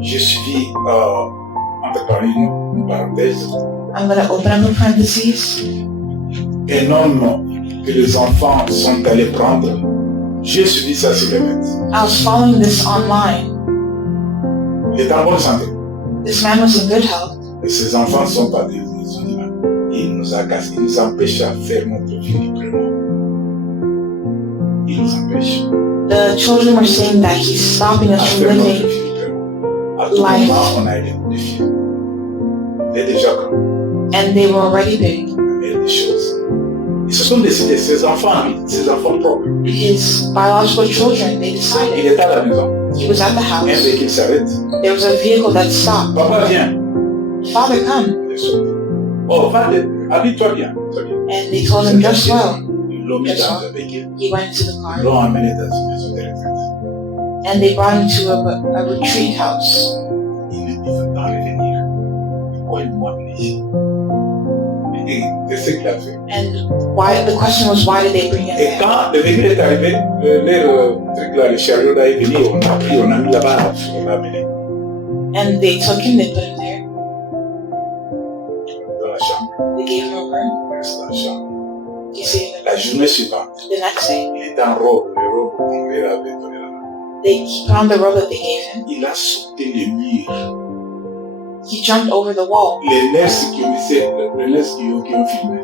J'ai suivi, entre parenthèses, une parenthèse, I'm going to open up the parentheses. un homme que les enfants sont allés prendre. J'ai suivi ça sur le net. I was following this online. Il est en bonne santé. This man was in good health. Et ses enfants sont pas des animaux. Il nous a cassé, il nous empêche à faire notre vie librement. Il nous empêche The children were saying that he's stopping à us from faire notre living. vie librement. À tout Life. moment, on a des défis. Il est déjà grand. And they were already big. Il y a des choses. Ils se sont décidés, ses enfants, lui, ses enfants propres. His biological children, they Il decided. est à la maison. He was at the Un house. véhicule s'arrête. There was a vehicle that stopped. Papa, viens. Father, come. Il est sauvé. Oh, habille-toi bien. Très bien. And they told him, dress well. Ils l'ont mis dans un véhicule. He went into the Ils car. l'ont emmené dans une maison de retraite. And they brought him to a retreat house. Il ne veut pas revenir. Pourquoi ils m'ont amené ici? Et c'est ce qu'il a fait. And the question was, why did they bring him Et there? quand le véhicule est arrivé, leur truc là, le chariot là est venu, on a pris, on a mis là-bas, on l'a amené. And they took him, they put him there, dans la chambre. they gave him a room. Il reste dans la chambre. You see, La journée suivante, the next day, il était en robe, les robes qu'on lui avait données là-bas. they found the robe that they gave him. Il a sauté les murs. He jumped over the wall, Les nurses qui ont filmé.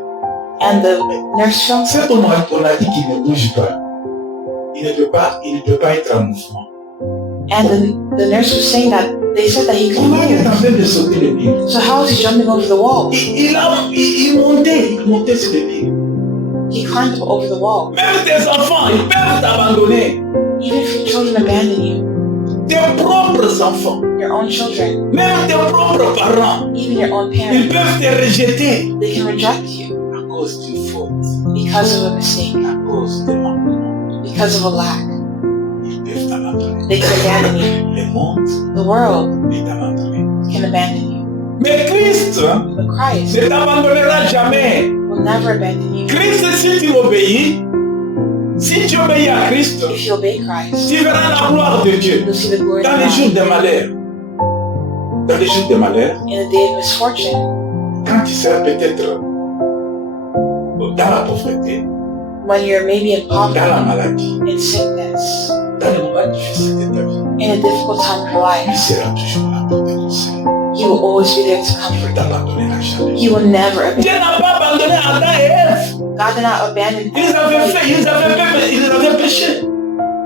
and the nurse filmed him. Cet homme, on a dit qu'il ne bouge pas. Il ne peut pas être en mouvement. And the nurse was saying that they said that he couldn't Comment il est en move. train de sauter les murs? So how is he jumping over the wall? Il montait sur les murs. He climbed up over the wall. Même tes enfants, ils peuvent t'abandonner. Even if your children abandon you, Tes propres enfants, your own children, même tes propres parents, even your own ils parents, peuvent te rejeter they can reject you à cause d'une faute, because of a mistake, à cause de manquement. because of a lack. Ils peuvent t'abandonner. They can abandon you. Le monde The world peut t'abandonner. can abandon you. Mais Christ But Christ ne t'abandonnera jamais. will never abandon you. Christ, si tu obéis, si tu obéis à Christ, If you obey Christ, tu verras la gloire de Dieu. you'll see the glory of Dans les jours God. de malheur, dans les jours de malheur, In the day of misfortune, quand tu seras peut-être dans la pauvreté, when you're maybe in dans la poverty, maladie, in sickness, dans les moments difficiles de ta vie, in a difficult time of your il life, sera toujours là pour te conseiller. He will always be there to Il comfort ne t'abandonnera jamais. you. He will never abandon Dieu you. n'a pas abandonné Adam et Ève. God did not abandon Ils avaient péché.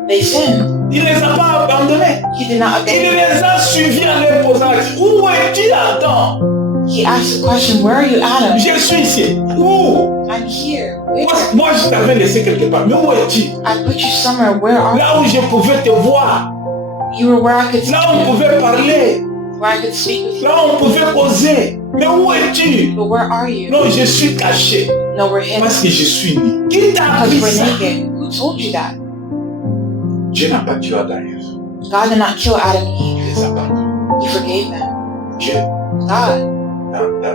They sinned. Il ne les a pas abandonnés. He did not Il abandon les a suivis en leur posant la question. Où es-tu, Adam? He asked the question, where are you, Adam? Je suis ici. Où? I'm here. Where? Moi, je t'avais laissé quelque part. Mais où es-tu? I put you somewhere. Where are Là où je pouvais te voir. you? You were where I could Là see où on you, pouvait parler. where I could speak with you. Là où on pouvait causer. Mais où es-tu? But where are you? Non, je suis caché. No, we're hidden. Parce que je suis nu. Qui t'a Because appris we're ça? naked. Who told you that? Dieu n'a pas tué Adam et Ève. God did not kill Adam and Eve. Il les a pardonnés. He forgave them. Dieu, God,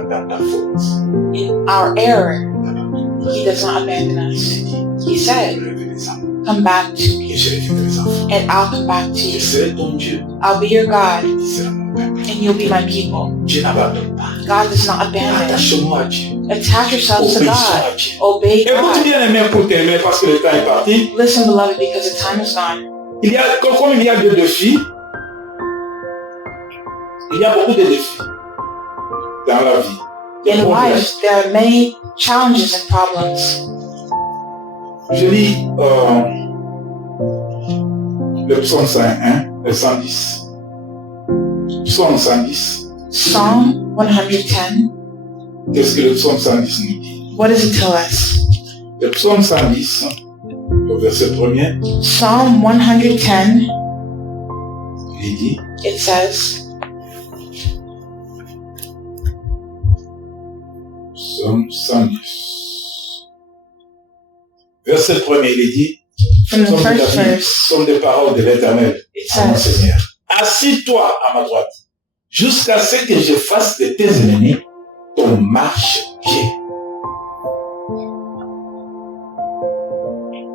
dans ta faute, in our error, t'abandonne. He does not abandon Il us. s'est dit, He said, relève les enfants. come back to Et me, je relève les enfants. and I'll come back to Je you. serai ton Dieu. I'll be your God, Tu seras mon peuple. and you'll be my people. Dieu n'abandonne pas. God does not abandon. Attachons-nous à Dieu. Attach yourselves to Obéissons God. à Dieu. Obey Écoute God. bien, aimé, pour t'aimer, parce que le temps est parti. Listen, beloved, because the time is gone. Comme il y a deux défis, il y a beaucoup de défis dans la vie. Des In problèmes. life, there are many challenges and problems. Je lis le psaume 101, le 110. Psaume 110. Psalm 110. Qu'est-ce que le psaume 110 nous dit? What does it tell us? Le psaume 110, au verset 1er, Psalm 110, il dit, it says, Psaume 110. Verset 1er, il dit, from the Psaume de first David, verse, psaume des paroles de l'Éternel, it à mon says, Seigneur. Assis-toi à ma droite, jusqu'à ce que je fasse de tes ennemis ton marche-pied.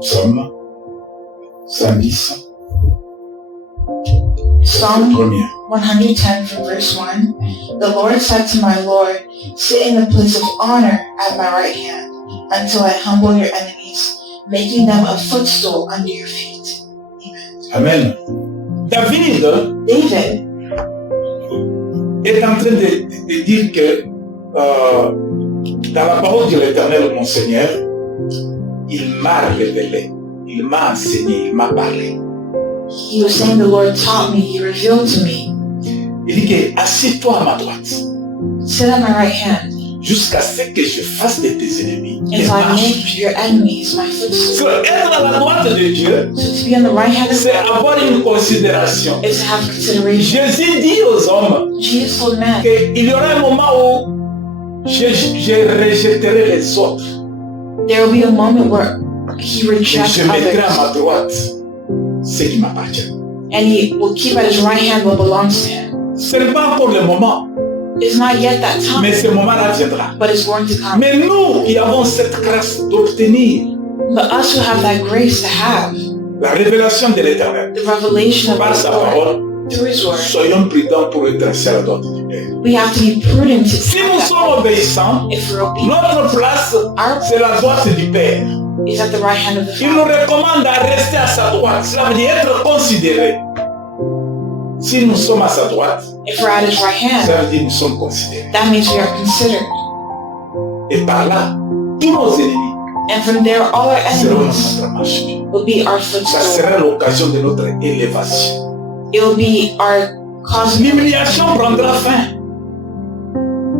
Psaume 110, Psalm premier. 110 from verse 1, the Lord said to my Lord, sit in the place of honor at my right hand, until I humble your enemies, making them a footstool under your feet. Amen. Amen. David David est en train de dire que dans la parole de l'Éternel, mon Seigneur, il m'a révélé, il m'a enseigné, il m'a parlé. he was saying, the Lord taught me, he revealed to me, Il dit que assis-toi à ma droite, sit at my right hand, jusqu'à ce que je fasse de tes ennemis tes until I make marches-pieds. your enemies my footstool. Être à la droite de Dieu, So to be on the right hand of c'est God avoir une considération. is to have consideration. Jésus dit aux hommes Jesus told man, qu'il y aura un moment où je rejetterai les autres there will be a moment where he et rejects je mettrai à others, ma droite ce qui m'appartient. and he will keep at his right hand what belongs to him. Ce n'est pas pour le moment, It's not yet that mais time, ce moment-là viendra. but it's going to come. Mais nous qui avons cette grâce d'obtenir But us who have that grace to have la révélation de l'Éternel the revelation of par the sa Lord parole, through His Word. Soyons prudents pour être à la droite du Père. We have to be prudent to Si nous do that. sommes obéissants, If we're obedient, notre place, our c'est la droite du Père. is at the right hand of the Il nous Father. recommande à rester à sa droite. Cela veut dire être considéré. Si nous sommes à sa droite, If we're at His right hand, ça veut dire nous sommes considérés. that means we are considered. Et par là, tous nos ennemis And from there, all our seront enemies notre marche. will be our Ça footstool. sera l'occasion de notre élévation. It will be our cause L'humiliation prendra fin.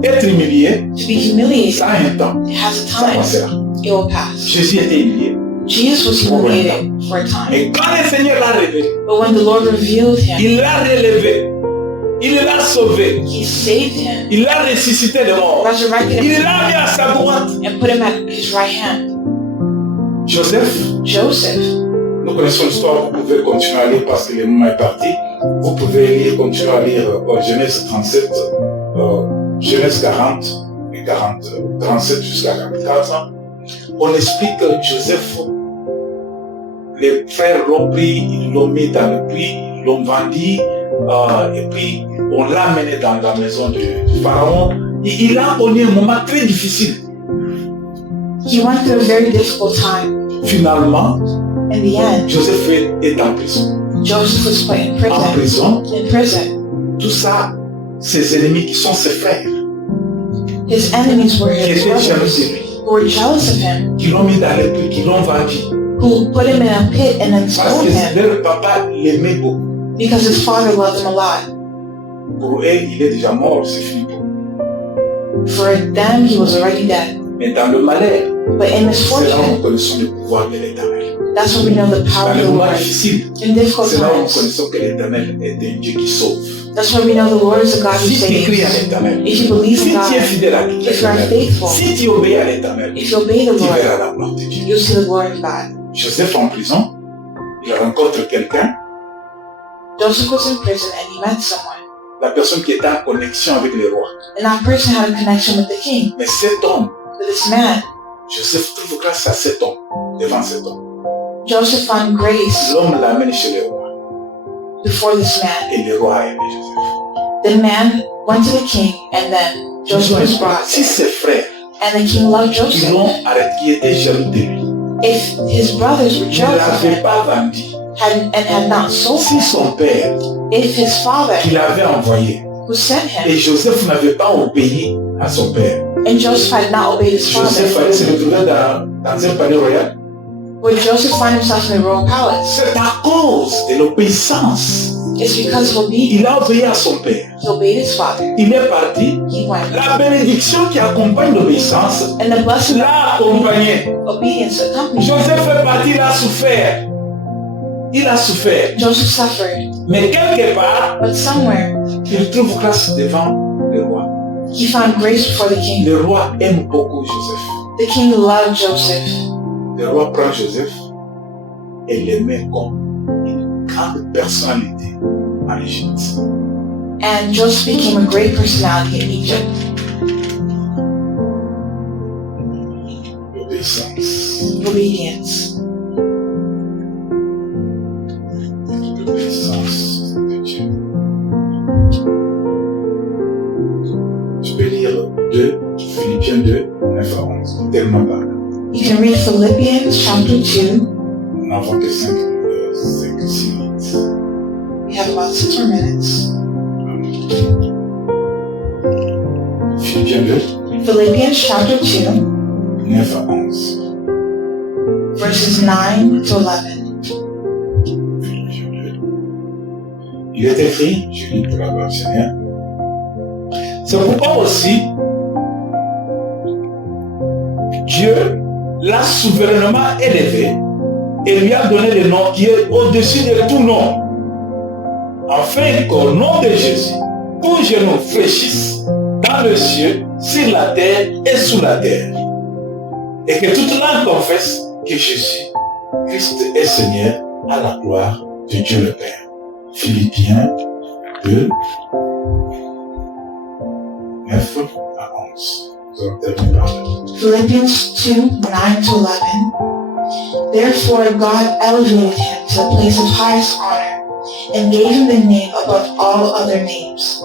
Être humilié, to be humiliated. ça a un temps. It has a Ça time. passera. It will pass. Jésus était humilié. Jesus was humiliated for a time. Et quand le Seigneur l'a révélé, But when the Lord revealed Him, il l'a relevé. Il l'a sauvé. He saved Him, Il l'a ressuscité de mort. resurrected Il Him, l'a mis à sa droite. and put Him at His right hand. Joseph, Joseph, nous connaissons l'histoire, vous pouvez continuer à lire parce que le moment est parti. Vous pouvez lire, continuer à lire Genèse 37, Genèse 40 et 37 jusqu'à 44. On explique que Joseph, les frères l'ont pris, ils l'ont mis dans le puits, ils l'ont vendu, et puis on l'a mené dans la maison du pharaon. Il a connu un moment très difficile. he went through a very difficult time. Finalement, In the end, Joseph est en prison. Joseph was put in En prison. prison, In prison, tout ça, ses ennemis qui sont ses frères, his enemies were qui his étaient jaloux brothers, de lui, who were jealous of him, qui l'ont mis dans le puits, qui l'ont vendu. who put him in a pit and then Parce sold que him leur papa l'aimait beaucoup. because his father loved him a lot. Pour eux, il est déjà mort, c'est fini. pour eux. For them, he was already dead. Mais dans le malheur, But in c'est là où misfortune, nous connaissons le pouvoir de l'Éternel. that's when we know the power Dans of les the moments Lord. difficiles, In difficult c'est là où nous times, connaissons que l'Éternel est un Dieu qui sauve. that's when we know the Lord is a God who Si tu cries à saves. l'Éternel, If you believe si in tu es God, fidèle à if you are l'Éternel, faithful, si tu obéis à l'Éternel, if you obey the tu Lord, verras la gloire de Dieu. you'll see the glory of God. Joseph en prison, il rencontre quelqu'un, Joseph was in prison and he met someone. la personne qui était en connexion avec les rois. And that person had a connection with the king. Mais cet homme, But this man, Joseph trouve grâce à cet homme, devant cet homme. Joseph found grace L'homme l'amène chez le roi. before this man. Et le roi a aimé Joseph. The man went to the king and then Joseph was brought. Si ses frères, And the king loved qui Joseph. l'ont arrêté, qui étaient jaloux de lui, If his brothers were ne jealous of l'avaient him pas vendu, had not sold si him, son père, if his father qui l'avait envoyé, who sent him, et Joseph n'avait pas obéi à son père, and Joseph had not obeyed his Joseph father, allait se retrouver dans un palais royal. would Joseph find himself in the royal palace? C'est à cause de l'obéissance. It's because of obedience. Il a obéi à son père. He obeyed his father. Il est parti. He went. La bénédiction qui accompagne l'obéissance And the blessing l'a accompagné. of obedience accompanied him. Joseph est parti, il a souffert. Il a souffert. Joseph suffered, Mais quelque part, but somewhere il trouve grâce devant le roi. he found grace before the king. Le roi aime beaucoup Joseph. The king loved Joseph. Le roi prend Joseph et le met comme une grande personnalité en Égypte. And Joseph became a great personality in Egypt. L'obéissance. Obedience. L'obéissance de Dieu. Tu peux lire 2, Philippiens 2, 9 à 11. Tellement bas. You can read Philippians chapter 2. Nous n'avons que 5, 6 minutes. We have about 6 more minutes. Philippiens 2, Philippians chapter 2, 9 à 11. verses 9 to 11. Philippiens 2. Il est écrit, je lis pour la gloire du Seigneur. C'est pourquoi aussi, Dieu l'a souverainement élevé et lui a donné le nom qui est au-dessus de tout nom, afin qu'au nom de Jésus, tout genou fléchisse dans le ciel, sur la terre et sous la terre, et que toute langue confesse que Jésus Christ est Seigneur à la gloire de Dieu le Père. Philippiens 2, 9 à 11. Nous allons terminer par là. Philippians 2, 9 to 11. Therefore God elevated him to the place of highest honor and gave him the name above all other names,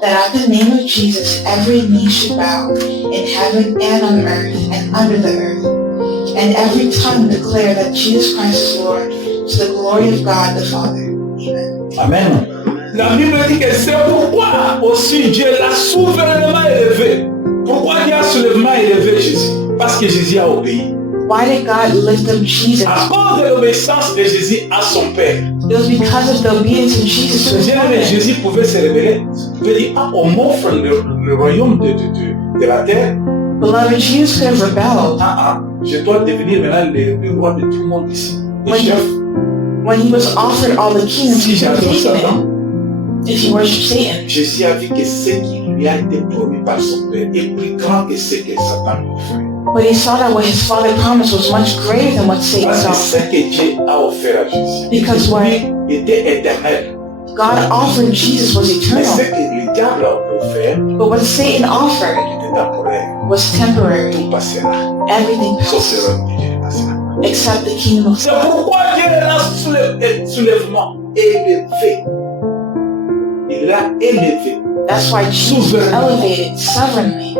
that at the name of Jesus every knee should bow, in heaven and on earth and under the earth, and every tongue declare that Jesus Christ is Lord, to the glory of God the Father. Amen. Amen. La Bible dit que c'est pourquoi aussi Dieu l'a souverainement élevé. Pourquoi Dieu a soulèvement élevé Jésus? Parce que Jésus a obéi. Why did God lift up Jesus? À cause de l'obéissance de Jésus à son Père. It was because of the obedience of Jesus to his Father. Jésus pouvait se révéler. Il peut dire, on m'offre le royaume de la terre. Beloved, Jesus could have rebelled. Je dois devenir maintenant le roi de tout le monde ici. Le chef. When he was offered all the kingdoms, Si j'adore Satan, if he worshipped Satan, Jésus a vu que ce qui lui a été promis par son Père est plus grand que ce que Satan lui offrait. but he saw that what his Father promised was much greater than what Satan Parce que saw. ce que Dieu a offert à Jésus Because what était éternel. God offered Jesus was Mais ce eternal, que le diable a offert but what Satan offered était temporaire. was temporary. Tout passera. Everything Sauf passes, le royaume de Dieu ne passera. except the kingdom of C'est God. pourquoi Dieu l'a soulèvement élevé. Il l'a élevé. That's why Jesus was elevated sovereignly.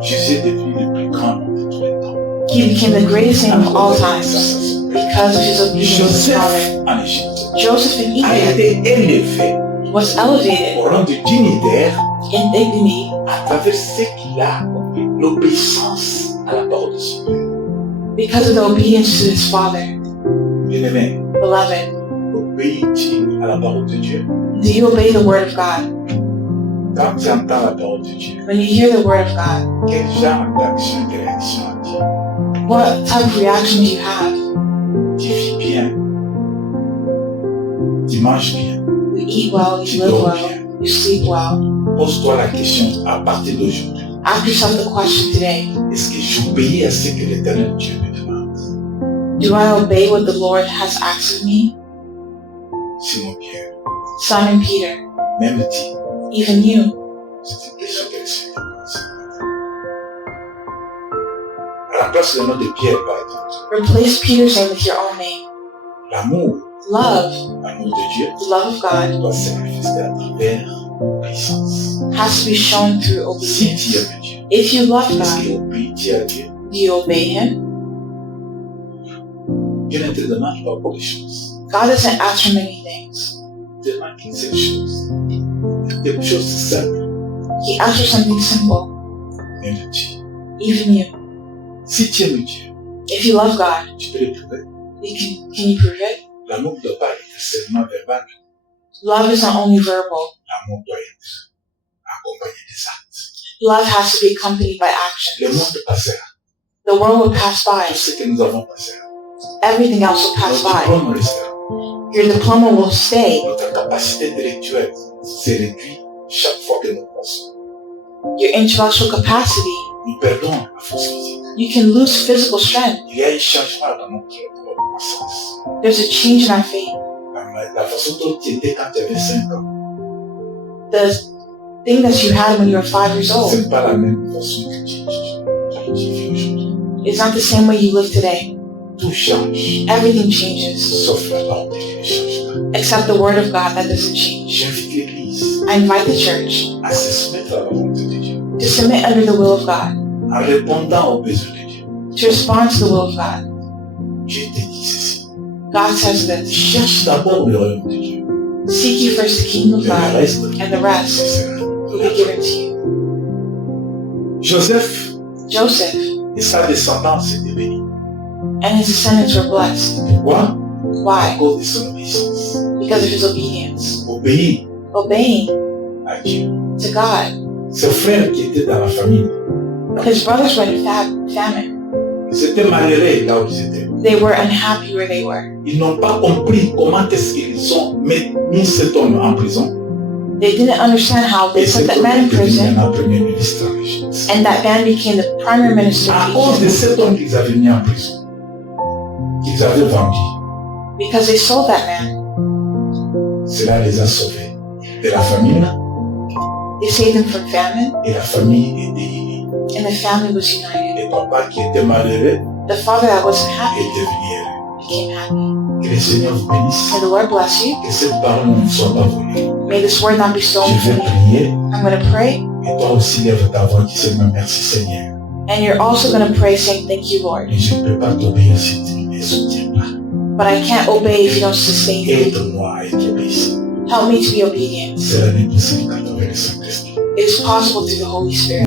Jésus est devenu le plus grand nom de tous les temps. He became the greatest name of all times because of his obedience to his Father. Joseph en Égypte Joseph in a Egypt été élevé was elevated au rang de dignitaire in dignity à travers ce qu'il a accompli, l'obéissance à la parole de son Père. because of the obedience to his Father. Bien-aimé, Beloved, obéis-tu à la parole de Dieu? do you obey the word of God? Quand tu entends la parole de Dieu, When you hear the word of God, quel genre d'action et de réaction as-tu? what type of reaction do you have? Tu vis bien, tu manges bien, You eat well, tu you live dors well, bien. you sleep well. Pose-toi la question à partir d'aujourd'hui. Ask yourself the question today, Est-ce que j'obéis à ce que l'Éternel Dieu me demande? do I obey what the Lord has asked of me? Simon Pierre, Simon Peter, même dit, even you, c'est une question que le Seigneur te pose. Remplace le nom de Pierre par exemple. replace Peter's name with your own name. L'amour, Love, l'amour de Dieu, the love of God, doit se manifester à travers l'obéissance. has to be shown through Si tu obedience. aimes Dieu, If you love est-ce God, que obéis-tu à Dieu? do you obey Him? Dieu ne te demande pas beaucoup de choses. God doesn't ask for many things. Il te demande une seule chose. Des choses simples. He asks for something simple, Même Dieu. even you. Si tu aimes Dieu, If you love God, tu peux le prouver. can you prove it? L'amour ne doit pas être seulement verbal. Love isn't only verbal. L'amour doit être accompagné des actes. Love has to be accompanied by Le actions. monde passera. The world will pass by. Tout ce que nous avons passera. Everything else will pass Notre by. diplôme restera. Your diploma will stay. Notre capacité intellectuelle se réduit chaque fois que nous pensons. Your intellectual capacity, Nous perdons la force physique. you can lose physical strength. Il y a un changement dans notre croissance. There's a change in our faith. La façon dont tu étais quand tu avais 5 ans, The thing that you had when you were 5 years old c'est pas la même façon que tu vis aujourd'hui. is not the same way you live today. Tout change, Everything changes, sauf la parole de Dieu ne change pas. except the word of God that doesn't change. J'invite l'Église I invite the church à se soumettre à la volonté de Dieu, to submit under the will of God, en répondant aux besoins de Dieu. to respond to the will of God. Dieu te dit ceci. God says this, Cherche d'abord le royaume de Dieu. seek ye first the kingdom of Et le God, reste, and the rest ce sera. will be given to you. Joseph Joseph et sa descendance étaient bénis. and his descendants were blessed. Pourquoi? À Why? cause de son obéissance. Because of his obedience. Obéir Obeying à Dieu. to God. Ses frères qui étaient dans la famille, His brothers were in famine. ils étaient malheureux là où ils étaient. They were unhappy where they were. Ils n'ont pas compris comment est-ce qu'ils ont mis cet homme en prison. They didn't understand how they Et put cet that homme man in est devenu prison, un premier ministre en Égypte. and that man became the prime minister À of cause de Egypt cet homme qu'ils avaient mis en prison, qu'ils avaient vendu, because they sold that man. cela les a sauvés de la famine, They saved him from famine, et la famille était unie. and the family was united. Le papa qui était malheureux The father that wasn't est happy devenu heureux. became happy. Que le Seigneur vous bénisse. May the Lord bless you. Que cette parole ne vous soit pas volée. May this word not be stolen Je vais from you. prier. I'm going to pray, Et toi aussi, lève ta voix qui se met merci Seigneur. and you're also going to pray saying, thank you, Lord. Et je ne peux pas t'obéir si tu ne me soutiens pas. But I can't obey if you don't sustain me. Aide-moi à être obéissant. Help me to be obedient. Cela n'est possible qu'à travers le Saint-Esprit. It is possible through the Holy Spirit.